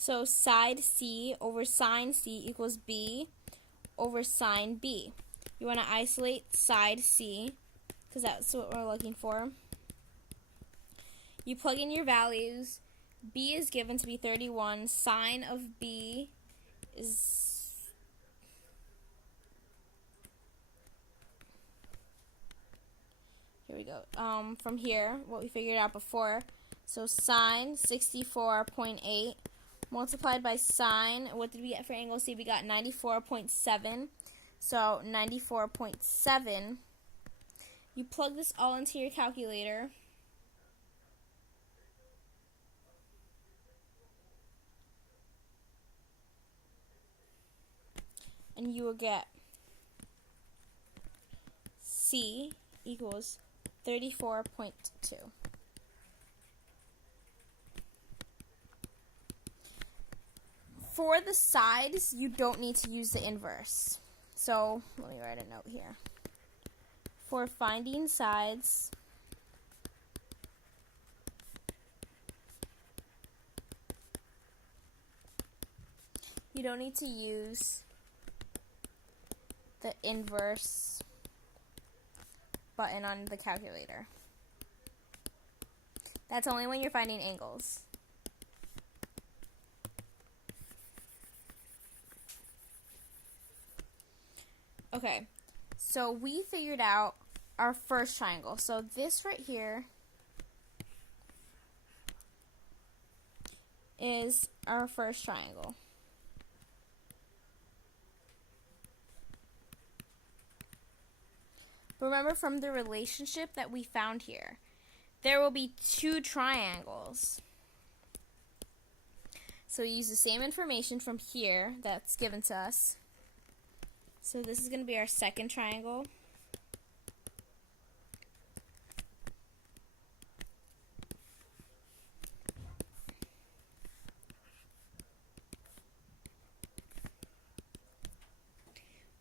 So side C over sine C equals B over sine B. You want to isolate side C because that's what we're looking for. You plug in your values. B is given to be 31. Sine of B is... Here we go. From here, what we figured out before. So sine 64.8 multiplied by sine, what did we get for angle C? We got 94.7. So 94.7. You plug this all into your calculator. And you will get C equals 34.2. For the sides, you don't need to use the inverse. So let me write a note here. For finding sides, you don't need to use the inverse button on the calculator. That's only when you're finding angles. Okay, so we figured out our first triangle. So this right here is our first triangle. Remember from the relationship that we found here, there will be two triangles. So we use the same information from here that's given to us. So this is going to be our second triangle.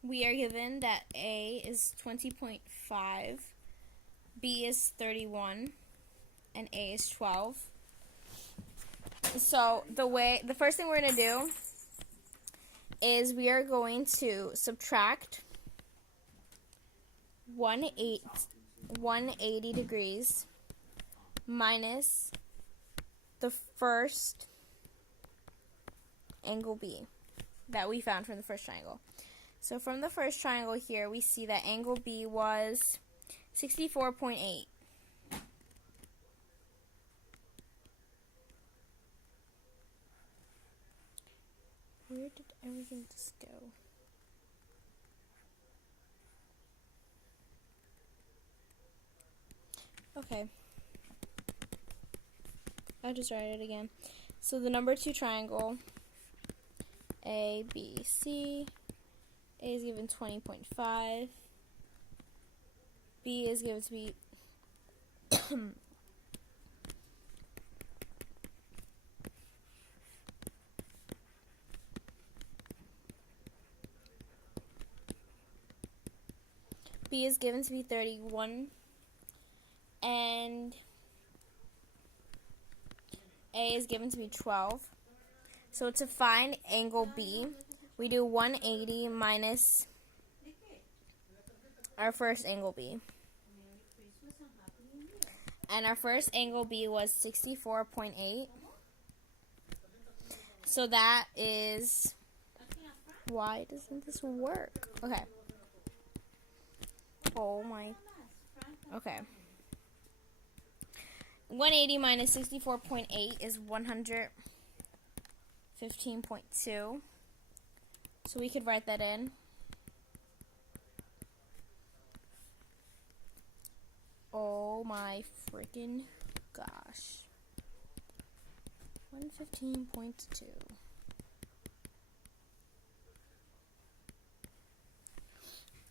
We are given that A is 20.5, B is 31, and A is 12. So the first thing we're going to do is we are going to subtract 180 degrees minus the first angle B that we found from the first triangle. So from the first triangle here, we see that angle B was 64.8. Where did everything just go? Okay. I'll just write it again. So the number 2 triangle, A, B, C. A is given 20.5. B is given to be B is given to be 31, and A is given to be 12. So to find angle B, we do 180 minus our first angle B. And our first angle B was 64.8. So that is... Why doesn't this work? Okay. Oh my... Okay. 180 minus 64.8 is 115.2. So we could write that in. Oh my freaking gosh. 115.2.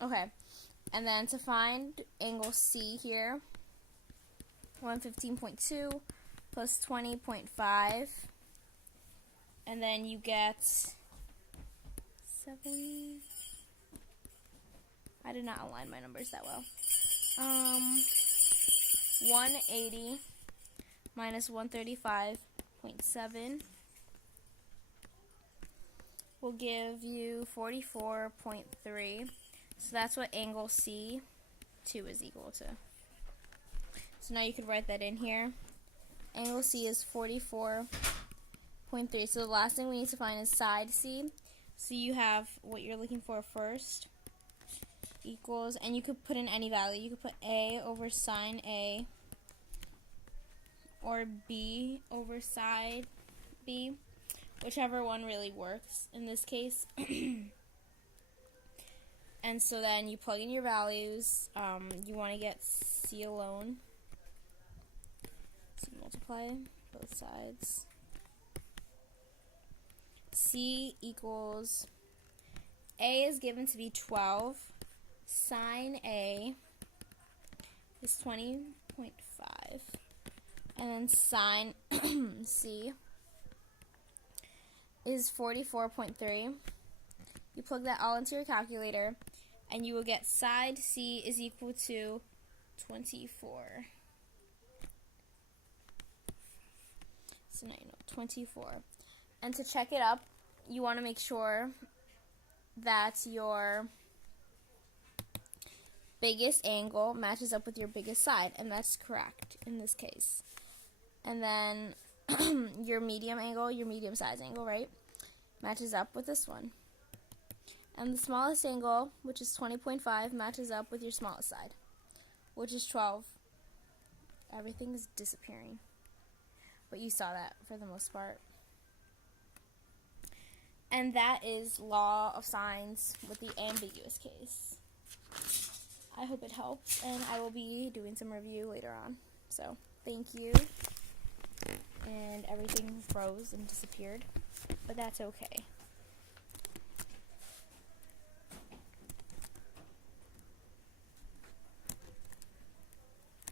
Okay. And then to find angle C here, 115.2 plus 20.5. And then you get 7. I did not align my numbers that well. 180 minus 135.7 will give you 44.3. So that's what angle C2 is equal to. So now you could write that in here. Angle C is 44.3. So the last thing we need to find is side C. So you have what you're looking for first equals, and you could put in any value. You could put A over sine A or B over side B, whichever one really works in this case. And so then you plug in your values. You want to get C alone. So multiply both sides. C equals, A is given to be 12. Sine A is 20.5. And then sine C is 44.3. You plug that all into your calculator, and you will get side C is equal to 24. So now you know 24. And to check it up, you want to make sure that your biggest angle matches up with your biggest side, and that's correct in this case. And then your medium angle, your medium size angle, right, matches up with this one. And the smallest angle, which is 20.5, matches up with your smallest side, which is 12. Everything is disappearing, but you saw that for the most part. And that is law of sines with the ambiguous case. I hope it helps, and I will be doing some review later on. So, thank you. And everything froze and disappeared, but that's okay.